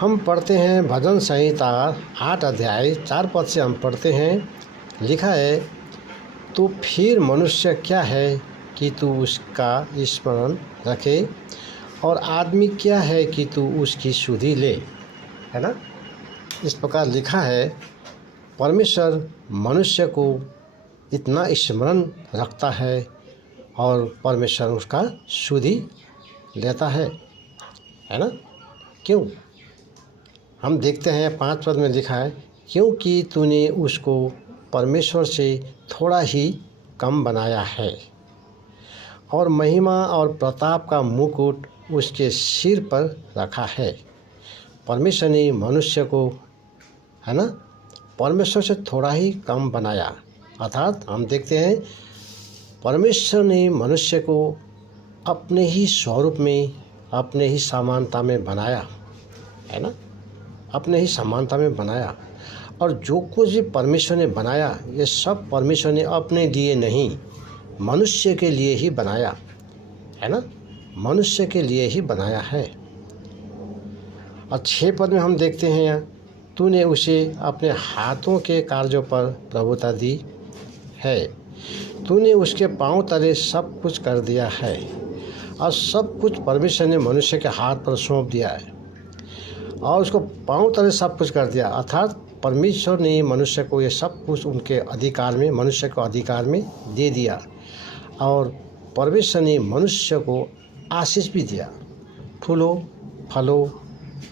हम पढ़ते हैं भजन संहिता 8 अध्याय 4 पद से हम पढ़ते हैं, लिखा है, तो फिर मनुष्य क्या है कि तू उसका स्मरण रखे, और आदमी क्या है कि तू उसकी सुधि ले। है ना। इस प्रकार लिखा है, परमेश्वर मनुष्य को इतना स्मरण रखता है और परमेश्वर उसका सुधि लेता है ना। क्यों? हम देखते हैं 5 पद में लिखा है, क्योंकि तूने उसको परमेश्वर से थोड़ा ही कम बनाया है और महिमा और प्रताप का मुकुट उसके सिर पर रखा है। परमेश्वर ने मनुष्य को, है ना, परमेश्वर से थोड़ा ही कम बनाया। अर्थात हम देखते हैं परमेश्वर ने मनुष्य को अपने ही स्वरूप में, अपने ही समानता में बनाया, है ना, अपने ही समानता में बनाया। और जो कुछ भी परमेश्वर ने बनाया, ये सब परमेश्वर ने अपने लिए नहीं, मनुष्य के लिए ही बनाया, है ना, मनुष्य के लिए ही बनाया है। और 6 पद में हम देखते हैं, तूने उसे अपने हाथों के कार्यों पर प्रभुता दी है, तूने उसके पांव तले सब कुछ कर दिया है। और सब कुछ परमेश्वर ने मनुष्य के हाथ पर सौंप दिया है और उसको पांव तले सब कुछ कर दिया। अर्थात परमेश्वर ने मनुष्य को ये सब कुछ उनके अधिकार में, मनुष्य को अधिकार में दे दिया। और परमेश्वर ने मनुष्य को आशीष भी दिया, फूलो फलो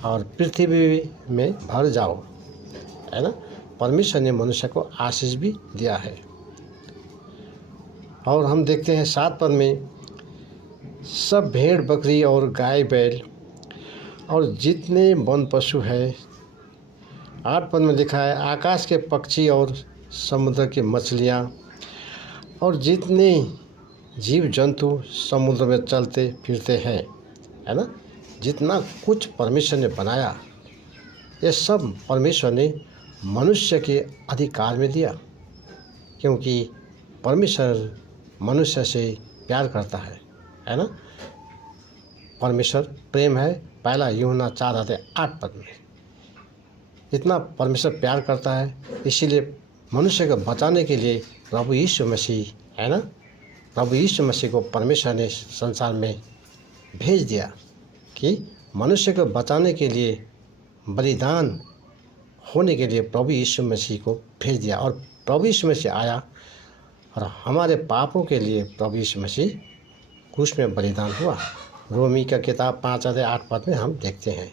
और पृथ्वी में भर जाओ, है ना। परमेश्वर ने मनुष्य को आशीष भी दिया है। और हम देखते हैं 7 पद में, सब भेड़ बकरी और गाय बैल और जितने वन पशु है। 8 पद में लिखा है, आकाश के पक्षी और समुद्र की मछलियाँ और जितने जीव जंतु समुद्र में चलते फिरते हैं, है ना। जितना कुछ परमेश्वर ने बनाया, ये सब परमेश्वर ने मनुष्य के अधिकार में दिया, क्योंकि परमेश्वर मनुष्य से प्यार करता है ना। परमेश्वर प्रेम है। पहला यूहन्ना 4 अध्याय 8 पद में इतना परमेश्वर प्यार करता है, इसीलिए मनुष्य को बचाने के लिए प्रभु यीशु मसीह, है ना, प्रभु यीशु मसीह को परमेश्वर ने संसार में भेज दिया कि मनुष्य को बचाने के लिए, बलिदान होने के लिए प्रभु यीशु मसीह को भेज दिया। और प्रभु यीशु मसीह आया और हमारे पापों के लिए प्रभु यीशु मसीह क्रूस में बलिदान हुआ। रोमी का किताब 5 अध्याय 8 पद में हम देखते हैं।